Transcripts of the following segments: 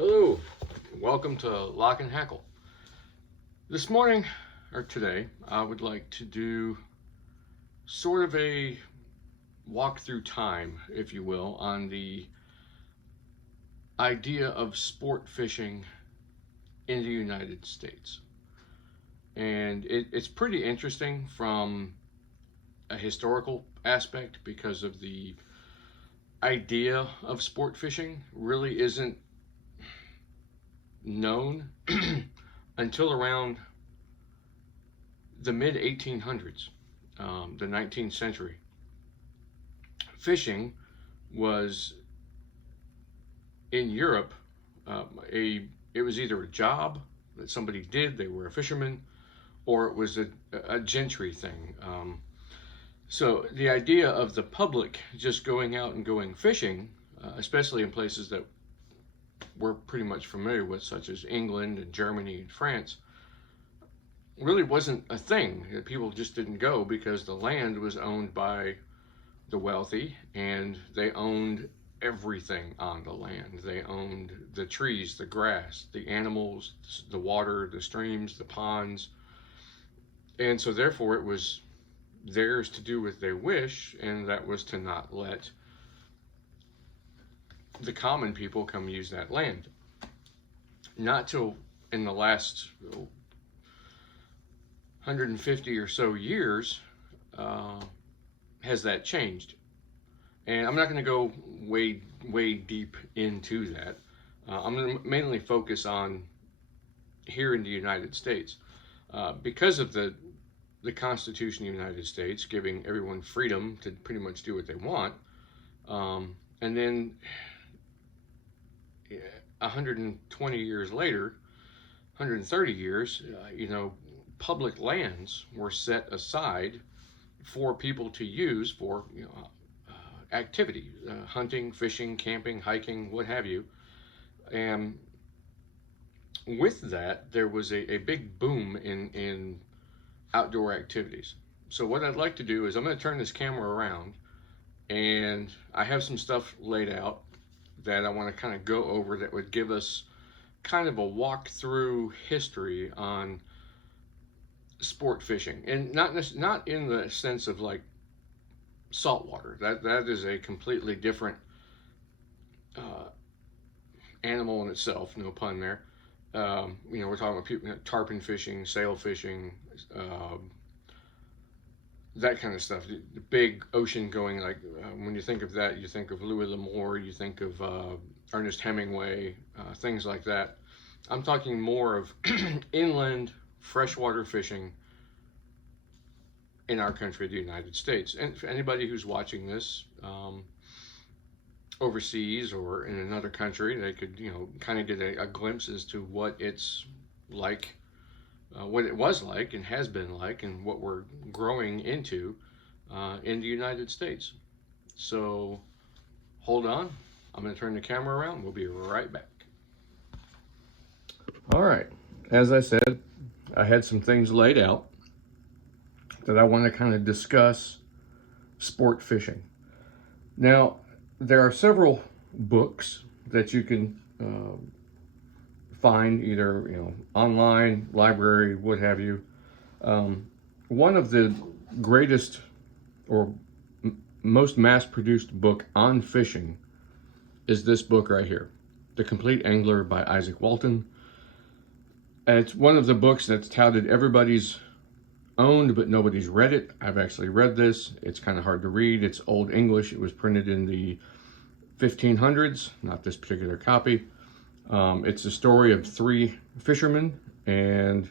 Hello, welcome to Lock and Hackle. This morning, or today, I would like to do sort of a walk through time, if you will, on the idea of sport fishing in the United States. And it's pretty interesting from a historical aspect because of the idea of sport fishing really isn't known until around the mid 1800s, the 19th century. Fishing was in Europe it was either a job that somebody did, they were a fisherman, or it was a gentry thing. So the idea of the public just going out and going fishing, especially in places that we're pretty much familiar with, such as England and Germany and France, really wasn't a thing. People just didn't go because the land was owned by the wealthy and they owned everything on the land. They owned the trees, the grass, the animals, the water, the streams, the ponds. And so therefore it was theirs to do with their wish, and that was to not let the common people come use that land. Not till in the last 150 or so years has that changed. And I'm not going to go way deep into that. I'm going to mainly focus on here in the United States. Because of the Constitution of the United States giving everyone freedom to pretty much do what they want. And then 120 years later, 130 years, public lands were set aside for people to use for activity, hunting, fishing, camping, hiking, what have you. And with that, there was a big boom in outdoor activities. So what I'd like to do is I'm going to turn this camera around, and I have some stuff laid out that I want to kind of go over that would give us kind of a walk through history on sport fishing, and not in the sense of like saltwater. That is a completely different animal in itself. No pun there. We're talking about people, tarpon fishing, sail fishing, that kind of stuff. The big ocean going, like when you think of that, you think of Louis L'Amour, you think of Ernest Hemingway, things like that. I'm talking more of inland freshwater fishing in our country, the United States. And for anybody who's watching this overseas or in another country, they could, kind of get a glimpse as to what it's like, what it was like and has been like, and what we're growing into in the United States. So hold on, I'm going to turn the camera around. We'll be right back. All right, as I said, I had some things laid out that I want to kind of discuss sport fishing. Now, there are several books that you can find either online, library, what have you. One of the greatest or most mass-produced book on fishing is this book right here, The Complete Angler by Isaac Walton. And it's one of the books that's touted everybody's owned, but nobody's read it. I've actually read this. It's kind of hard to read. It's Old English. It was printed in the 1500s, not this particular copy. It's the story of three fishermen and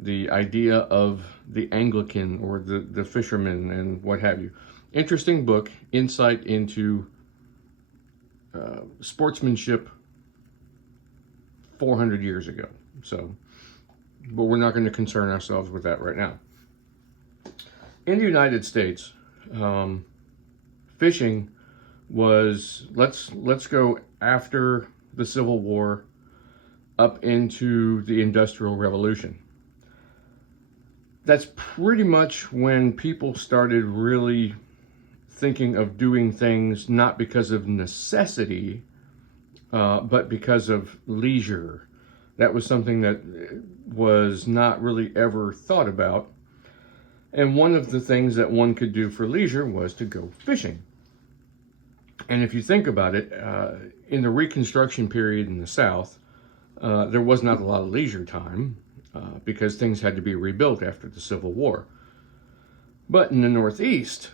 the idea of the Anglican or the fisherman and what have you. Interesting book, insight into sportsmanship 400 years ago. So, but we're not going to concern ourselves with that right now. In the United States, fishing was, let's go after the Civil War up into the Industrial Revolution. That's pretty much when people started really thinking of doing things not because of necessity, but because of leisure. That was something that was not really ever thought about. And one of the things that one could do for leisure was to go fishing. And if you think about it, in the Reconstruction period in the South, there was not a lot of leisure time because things had to be rebuilt after the Civil War. But in the Northeast,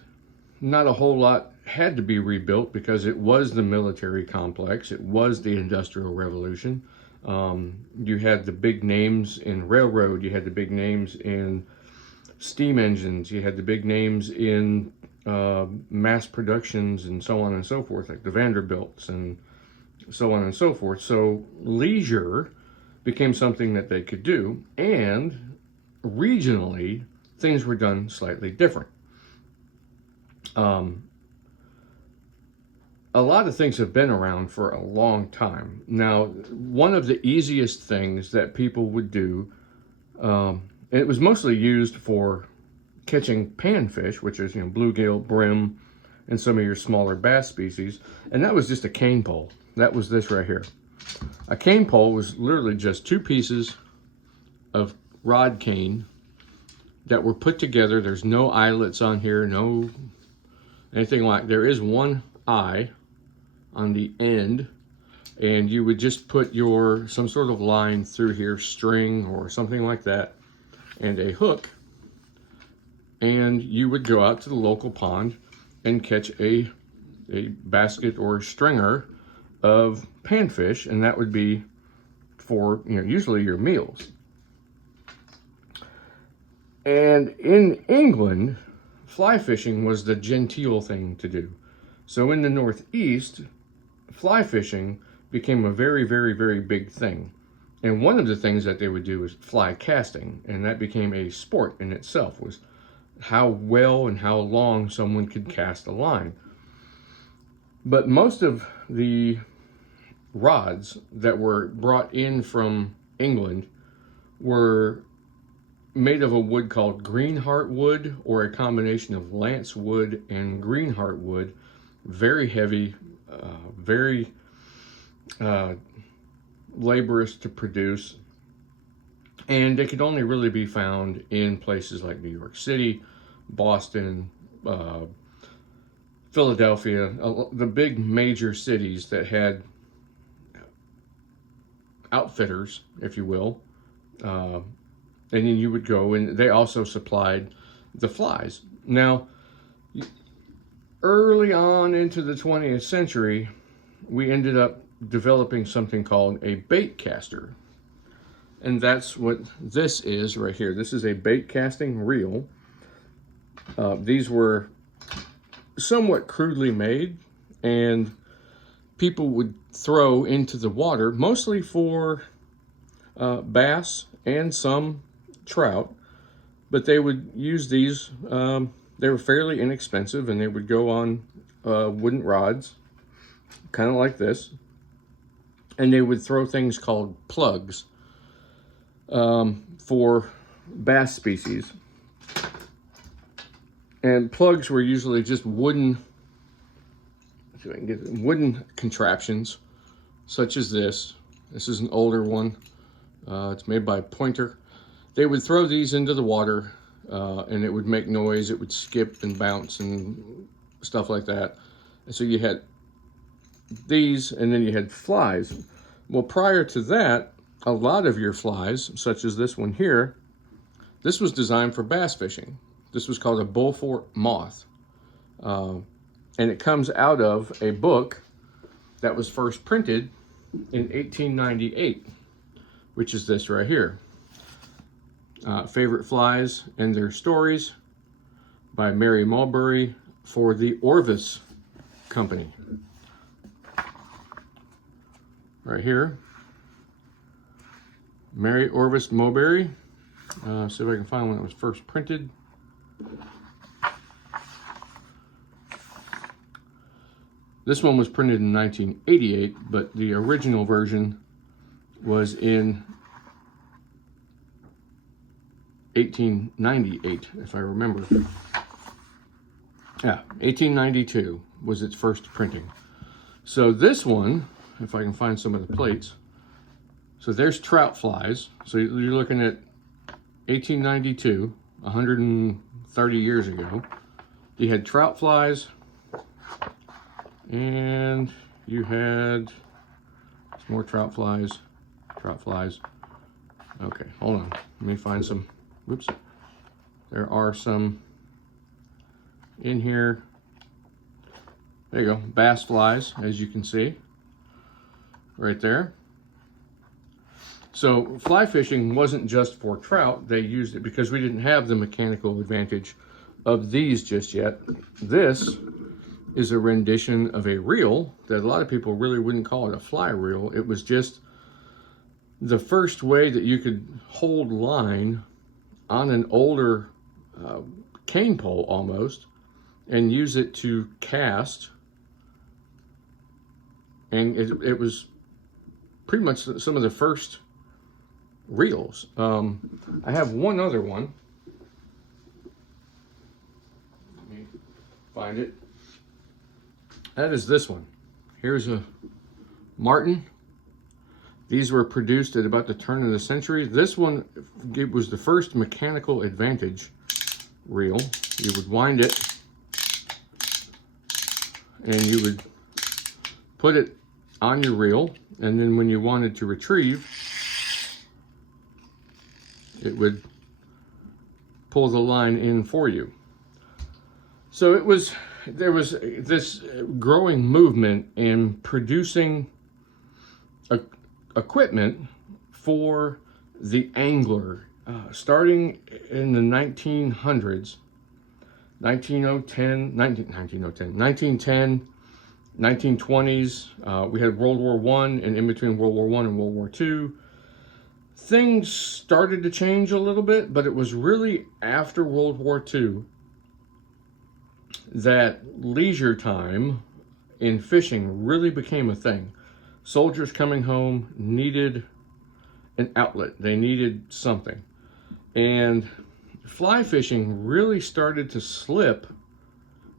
not a whole lot had to be rebuilt because it was the military complex. It was the Industrial Revolution. You had the big names in railroad. You had the big names in steam engines. You had the big names in mass productions and so on and so forth, like the Vanderbilts and so on and so forth. So leisure became something that they could do, and regionally, things were done slightly different. A lot of things have been around for a long time. Now, one of the easiest things that people would do, it was mostly used for catching panfish, which is, bluegill, brim, and some of your smaller bass species, and that was just a cane pole. That was this right here. A cane pole was literally just two pieces of rod cane that were put together. There's no eyelets on here, no anything like. There is one eye on the end, and you would just put some sort of line through here, string or something like that, and a hook, and you would go out to the local pond and catch a basket or a stringer of panfish, and that would be for usually your meals. And in England, fly fishing was the genteel thing to do. So in the Northeast, fly fishing became a very, very, very big thing. And one of the things that they would do was fly casting, and that became a sport in itself, was how well and how long someone could cast a line. But most of the rods that were brought in from England were made of a wood called greenheart wood, or a combination of lance wood and greenheart wood. Very heavy, very laborious to produce, and they could only really be found in places like New York City, Boston, Philadelphia, the big major cities that had outfitters, if you will. And then you would go, and they also supplied the flies. Now, early on into the 20th century, we ended up developing something called a bait caster. And that's what this is right here. This is a bait casting reel. These were somewhat crudely made, and people would throw into the water, mostly for bass and some trout, but they would use these. They were fairly inexpensive, and they would go on wooden rods, kind of like this, and they would throw things called plugs for bass species. And plugs were usually just wooden contraptions, such as this. This is an older one. It's made by Pointer. They would throw these into the water, and it would make noise. It would skip and bounce and stuff like that. And so you had these, and then you had flies. Well, prior to that, a lot of your flies, such as this one here, this was designed for bass fishing. This was called a Beaufort moth. And it comes out of a book that was first printed in 1898, which is this right here. Favorite Flies and Their Stories by Mary Mulberry for the Orvis Company. Right here. Mary Orvis Mulberry. See if I can find when it was first printed. This one was printed in 1988, but the original version was in 1898, if I remember. Yeah, 1892 was its first printing. So this one if I can find some of the plates. So there's trout flies. So you're looking at 1892, 130 years ago. You had trout flies, and you had some more trout flies. Okay, hold on. Let me find some. Whoops. There are some in here. There you go, bass flies, as you can see, right there. So fly fishing wasn't just for trout. They used it because we didn't have the mechanical advantage of these just yet. This is a rendition of a reel that a lot of people really wouldn't call it a fly reel. It was just the first way that you could hold line on an older cane pole almost and use it to cast. And it was pretty much some of the first reels. I have one other one. Let me find it. That is this one. Here's a Martin. These were produced at about the turn of the century. This one, it was the first mechanical advantage reel. You would wind it and you would put it on your reel, and then when you wanted to retrieve, it would pull the line in for you. So there was this growing movement in producing equipment for the angler, starting in the 1900s, 1910, 1920s. We had World War I, and in between World War I and World War II, things started to change a little bit, but it was really after World War II that leisure time in fishing really became a thing. Soldiers coming home needed an outlet. They needed something. And fly fishing really started to slip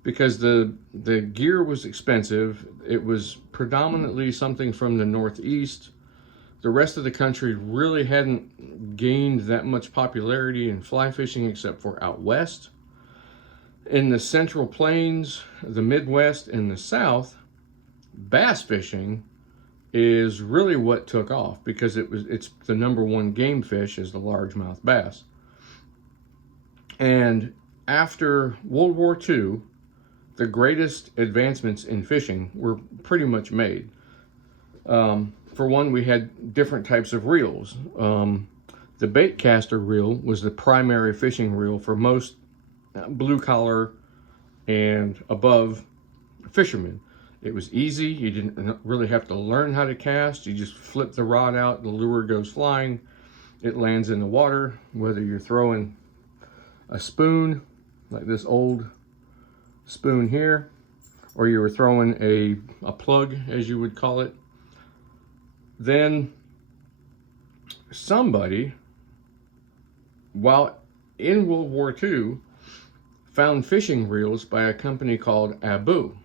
because the gear was expensive. It was predominantly something from the Northeast. The rest of the country really hadn't gained that much popularity in fly fishing except for out west. In the Central Plains, the Midwest, and the South, bass fishing is really what took off because it's the #1 game fish is the largemouth bass. And after World War II, the greatest advancements in fishing were pretty much made. For one, we had different types of reels. The bait caster reel was the primary fishing reel for most blue collar and above fishermen. It was easy. You didn't really have to learn how to cast. You just flip the rod out, the lure goes flying, it lands in the water. Whether you're throwing a spoon, like this old spoon here, or you were throwing a plug, as you would call it. Then somebody, while in World War II, found fishing reels by a company called Abu.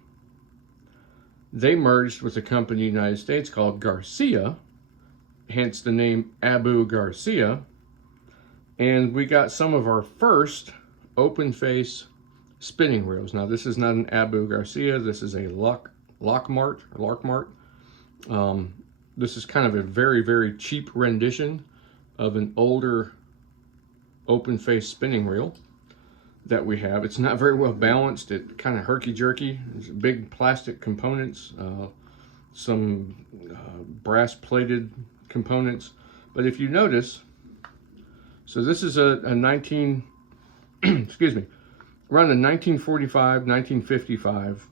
They merged with a company in the United States called Garcia, hence the name Abu Garcia, and we got some of our first open face spinning reels. Now this is not an Abu Garcia, this is a Lock-Mart. This is kind of a very, very cheap rendition of an older open face spinning reel that we have. It's not very well balanced. It kind of herky-jerky. There's big plastic components, some brass plated components. But if you notice, so this is a 19, excuse me, around a 1945, 1955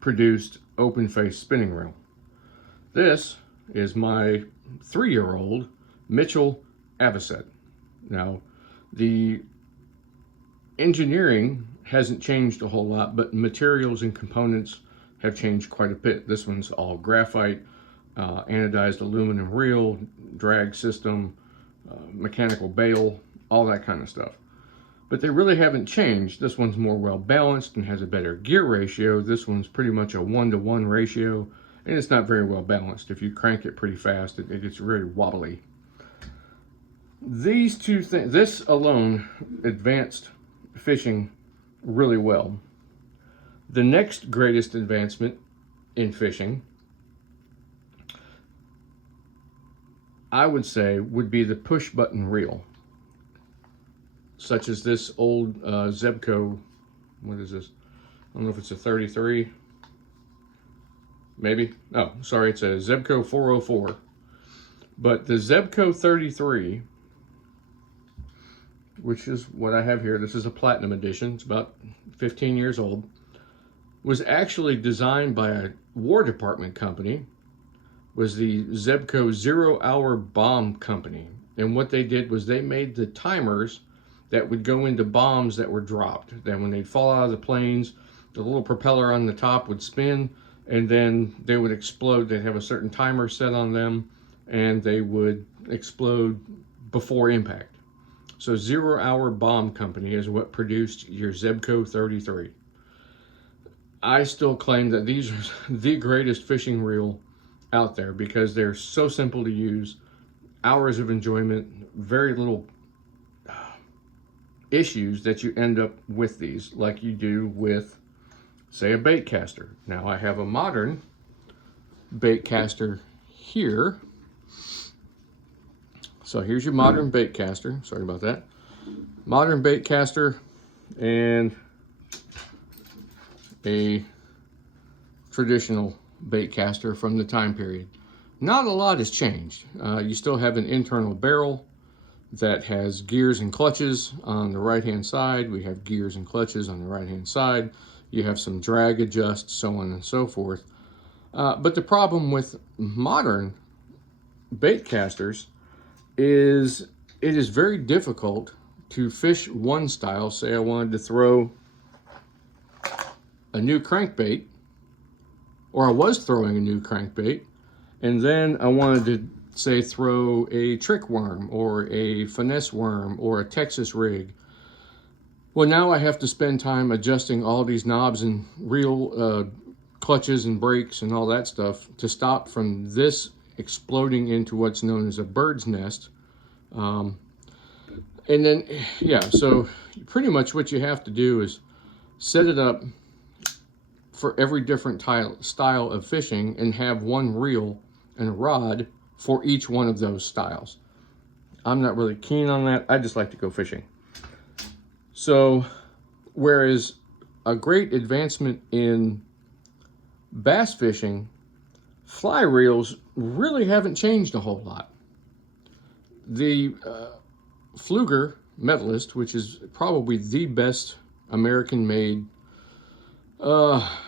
produced open face spinning reel. This is my 3-year-old Mitchell Avocet. Now, the engineering hasn't changed a whole lot, but materials and components have changed quite a bit. This one's all graphite, anodized aluminum reel, drag system, mechanical bail, all that kind of stuff. But they really haven't changed. This one's more well balanced and has a better gear ratio. This one's pretty much a 1-to-1 ratio, and it's not very well balanced. If you crank it pretty fast, it gets very wobbly. These two things, this alone, advanced fishing really well. The next greatest advancement in fishing, I would say, would be the push button reel, such as this old Zebco. What is this? I don't know if it's a 33, maybe. Oh, sorry, it's a Zebco 404. But the Zebco 33, which is what I have here, this is a platinum edition, it's about 15 years old, was actually designed by a War Department company, was the Zebco 0 Hour Bomb Company. And what they did was they made the timers that would go into bombs that were dropped. Then when they'd fall out of the planes, the little propeller on the top would spin, and then they would explode. They'd have a certain timer set on them, and they would explode before impact. So 0 Hour Bomb Company is what produced your Zebco 33. I still claim that these are the greatest fishing reel out there because they're so simple to use, hours of enjoyment, very little issues that you end up with these like you do with, say, a bait caster. Now I have a modern bait caster here. So here's your modern bait caster. Sorry about that. Modern bait caster and a traditional bait caster from the time period. Not a lot has changed. You still have an internal barrel that has gears and clutches on the right hand side. We have gears and clutches on the right hand side. You have some drag adjusts, so on and so forth. But the problem with modern bait casters is it is very difficult to fish one style. Say I wanted to throw a new crankbait, or I was throwing a new crankbait, and then I wanted to, say, throw a trick worm or a finesse worm or a Texas rig. Well, now I have to spend time adjusting all these knobs and reel clutches and brakes and all that stuff to stop from this exploding into what's known as a bird's nest. And then, yeah, so pretty much what you have to do is set it up for every different style of fishing and have one reel and a rod for each one of those styles. I'm not really keen on that. I just like to go fishing. So, whereas a great advancement in bass fishing, fly reels really haven't changed a whole lot. The Pflueger Metalist, which is probably the best American-made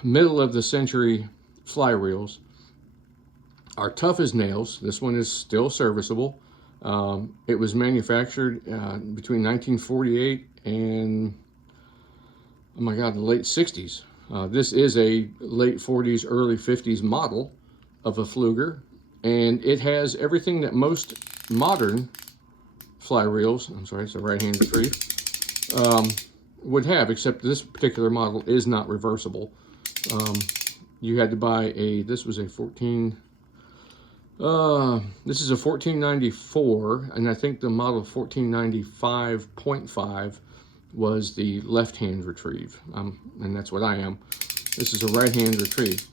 middle of the century fly reels, are tough as nails. This one is still serviceable. It was manufactured between 1948 and, oh my God, the late 60s. This is a late 40s, early 50s model of a Pflueger, and it has everything that most modern fly reels, I'm sorry, it's a right-hand retrieve, would have, except this particular model is not reversible. You had to buy this was a 14, this is a 1494, and I think the model 1495.5 was the left-hand retrieve, and that's what I am. This is a right-hand retrieve.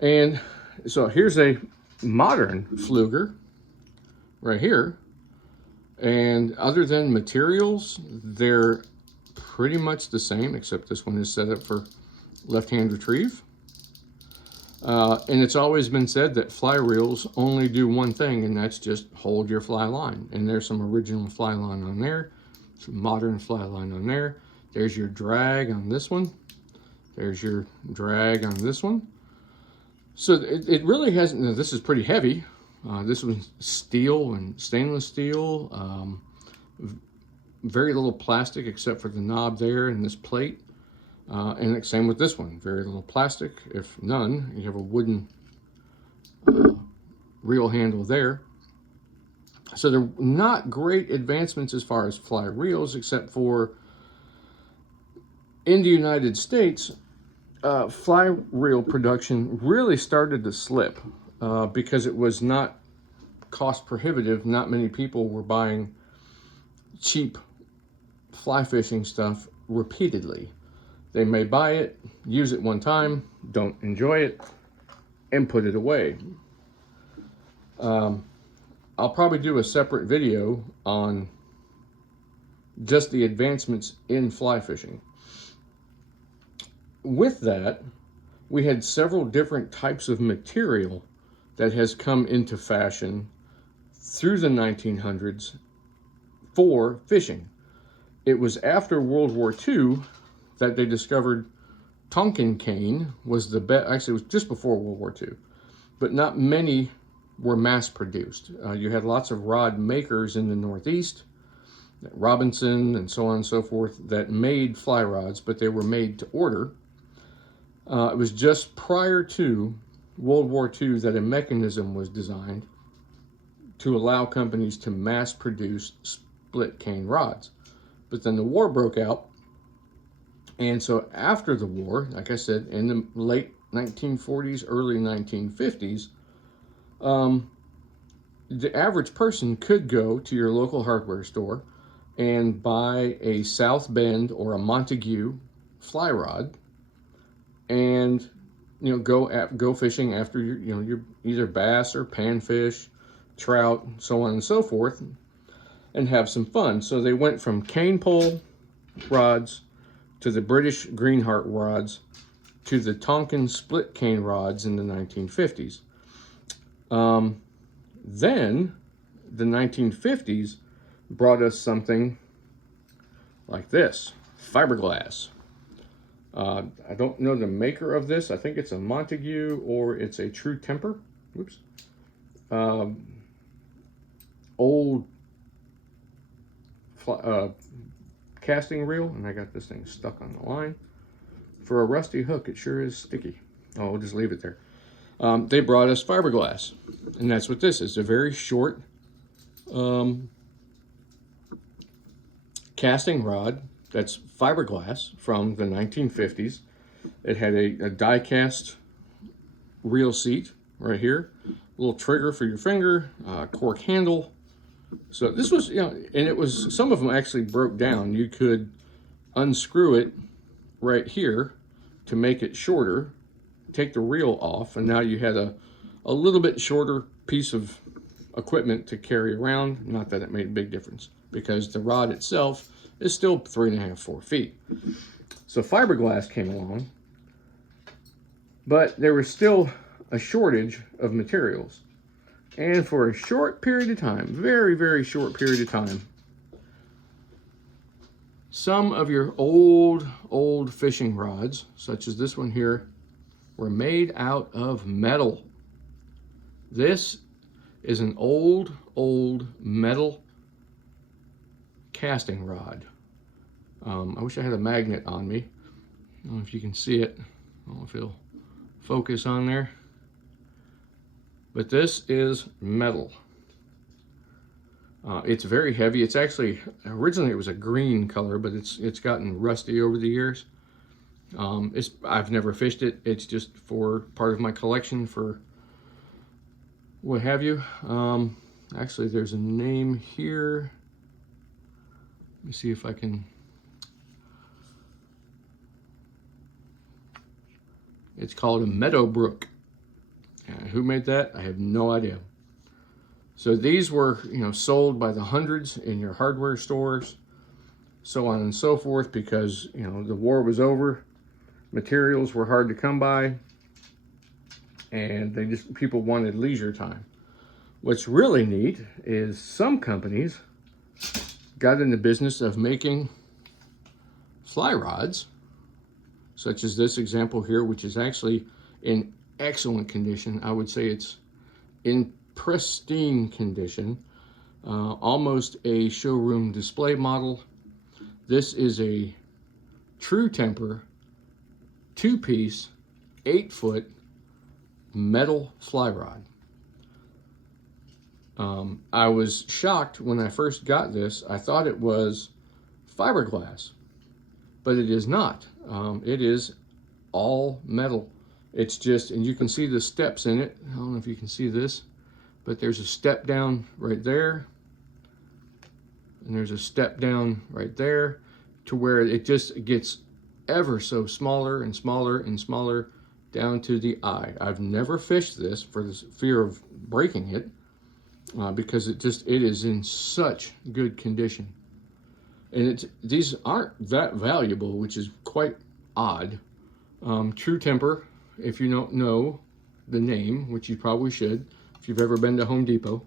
And so here's a modern Pflueger right here, and other than materials, they're pretty much the same, except this one is set up for left-hand retrieve. And it's always been said that fly reels only do one thing, and that's just hold your fly line. And there's some original fly line on there, some modern fly line on there. There's your drag on this one. There's your drag on this one. So it really hasn't, this is pretty heavy. This one's steel and stainless steel. Very little plastic except for the knob there and this plate. And same with this one, very little plastic, if none. You have a wooden reel handle there. So they're not great advancements as far as fly reels, except for in the United States, fly reel production really started to slip because it was not cost prohibitive. Not many people were buying cheap fly fishing stuff repeatedly. They may buy it, use it one time, don't enjoy it, and put it away. I'll probably do a separate video on just the advancements in fly fishing. With that, we had several different types of material that has come into fashion through the 1900s for fishing. It was after World War II that they discovered Tonkin cane was the best. Actually, it was just before World War II, but not many were mass produced. You had lots of rod makers in the Northeast, Robinson and so on and so forth, that made fly rods, but they were made to order. It was just prior to World War II that a mechanism was designed to allow companies to mass produce split cane rods. But then the war broke out, and so after the war, like I said, in the late 1940s, early 1950s, the average person could go to your local hardware store and buy a South Bend or a Montague fly rod, and go fishing after your either bass or panfish, trout, so on and so forth, and have some fun. So they went from cane pole rods to the British Greenheart rods to the Tonkin split cane rods in the 1950s. Then the 1950s brought us something like this, fiberglass. I don't know the maker of this. I think it's a Montague or it's a True Temper. Oops. Old casting reel, and I got this thing stuck on the line. For a rusty hook, it sure is sticky. Oh, we'll just leave it there. They brought us fiberglass, and that's what this is. A very short casting rod that's fiberglass from the 1950s. It had a die cast reel seat right here, a little trigger for your finger, cork handle. So this was, and it was, some of them actually broke down. You could unscrew it right here to make it shorter, take the reel off, and now you had a little bit shorter piece of equipment to carry around. Not that it made a big difference, because the rod itself is still 3.5, 4 feet. So fiberglass came along, but there was still a shortage of materials. And for a short period of time, very, very short period of time, some of your old fishing rods, such as this one here, were made out of metal. This is an old metal casting rod. I wish I had a magnet on me. I don't know if you can see it. I don't know if it'll focus on there. But this is metal. It's very heavy. It's actually, originally it was a green color, but it's gotten rusty over the years. I've never fished it. It's just for part of my collection for what have you. Actually, there's a name here. Let me see if I can. It's called a Meadowbrook. Who made that? I have no idea. So these were, sold by the hundreds in your hardware stores, so on and so forth, because, the war was over. Materials were hard to come by, and people wanted leisure time. What's really neat is some companies got in the business of making fly rods, such as this example here, which is actually in excellent condition. I would say it's in pristine condition, almost a showroom display model. This is a True Temper 2-piece 8-foot metal fly rod. I was shocked when I first got this. I thought it was fiberglass, but it is not. It is all metal. It's just, and you can see the steps in it. I don't know if you can see this, but there's a step down right there, and there's a step down right there, to where it just gets ever so smaller and smaller and smaller down to the eye. I've never fished this for the fear of breaking it, because it is in such good condition. And these aren't that valuable, which is quite odd. True Temper, if you don't know the name, which you probably should, if you've ever been to Home Depot,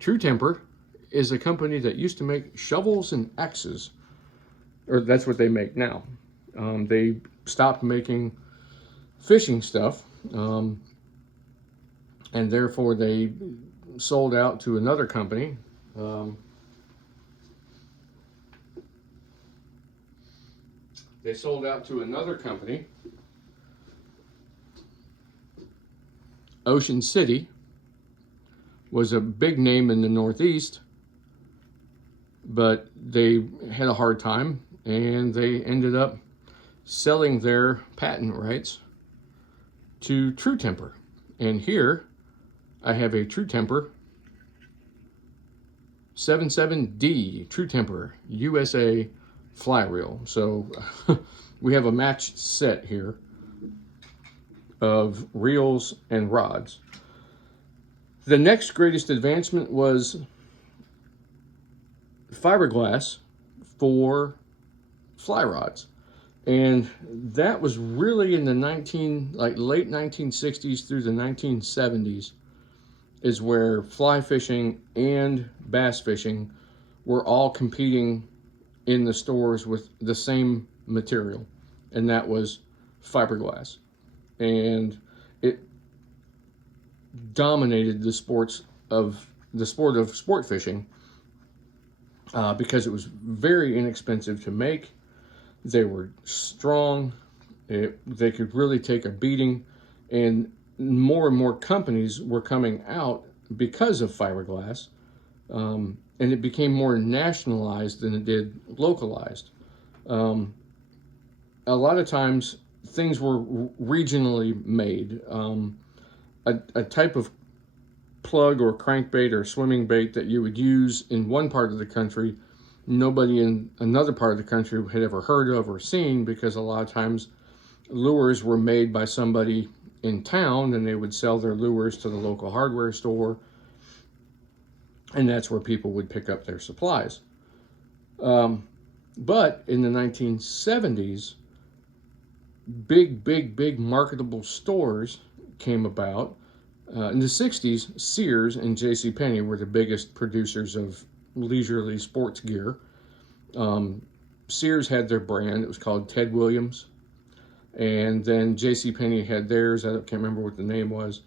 True Temper is a company that used to make shovels and axes, or that's what they make now. They stopped making fishing stuff, and therefore they sold out to another company. They sold out to another company, Ocean City was a big name in the Northeast, but they had a hard time, and they ended up selling their patent rights to True Temper. And here I have a True Temper 77D True Temper USA fly reel. So we have a matched set here of reels and rods. The next greatest advancement was fiberglass for fly rods. And that was really in the late 1960s through the 1970s is where fly fishing and bass fishing were all competing in the stores with the same material, and that was fiberglass. And it dominated the sport of sport fishing, because it was very inexpensive to make. They were strong. They could really take a beating, and more companies were coming out because of fiberglass, and it became more nationalized than it did localized. A lot of times things were regionally made. A type of plug or crankbait or swimming bait that you would use in one part of the country, nobody in another part of the country had ever heard of or seen, because a lot of times lures were made by somebody in town, and they would sell their lures to the local hardware store, and that's where people would pick up their supplies. But in the 1970s, big marketable stores came about. In the 60s, Sears and JCPenney were the biggest producers of leisurely sports gear. Sears had their brand. It was called Ted Williams. And then JCPenney had theirs. I can't remember what the name was.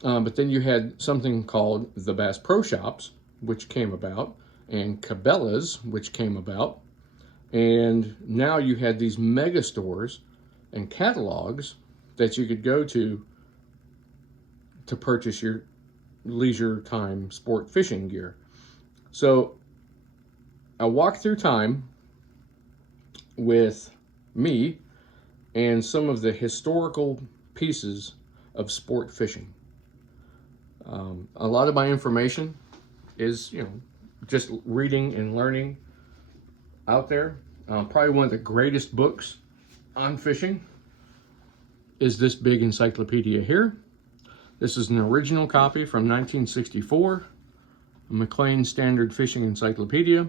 But then you had something called the Bass Pro Shops, which came about, and Cabela's, which came about. And now you had these mega stores and catalogs that you could go to purchase your leisure time sport fishing gear. So I walked through time with me and some of the historical pieces of sport fishing. A lot of my information is, just reading and learning out there. Probably one of the greatest books on fishing is this big encyclopedia here. This is an original copy from 1964, a McLean Standard Fishing Encyclopedia.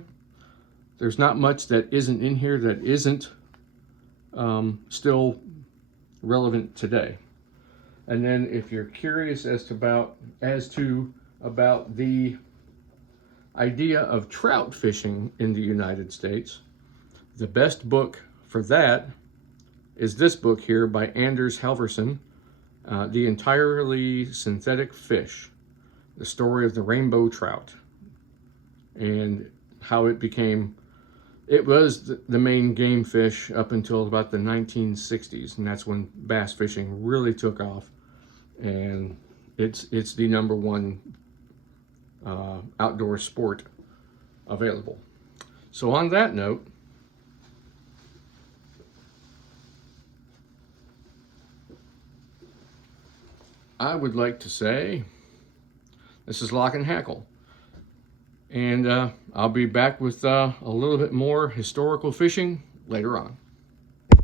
There's not much that isn't in here that isn't still relevant today. And then if you're curious as to about the idea of trout fishing in the United States, the best book for that is this book here by Anders Halverson, The Entirely Synthetic Fish, the story of the rainbow trout, and how it was the main game fish up until about the 1960s, and that's when bass fishing really took off, and it's the number one outdoor sport available. So on that note, I would like to say this is Lock and Hackle. And I'll be back with a little bit more historical fishing later on.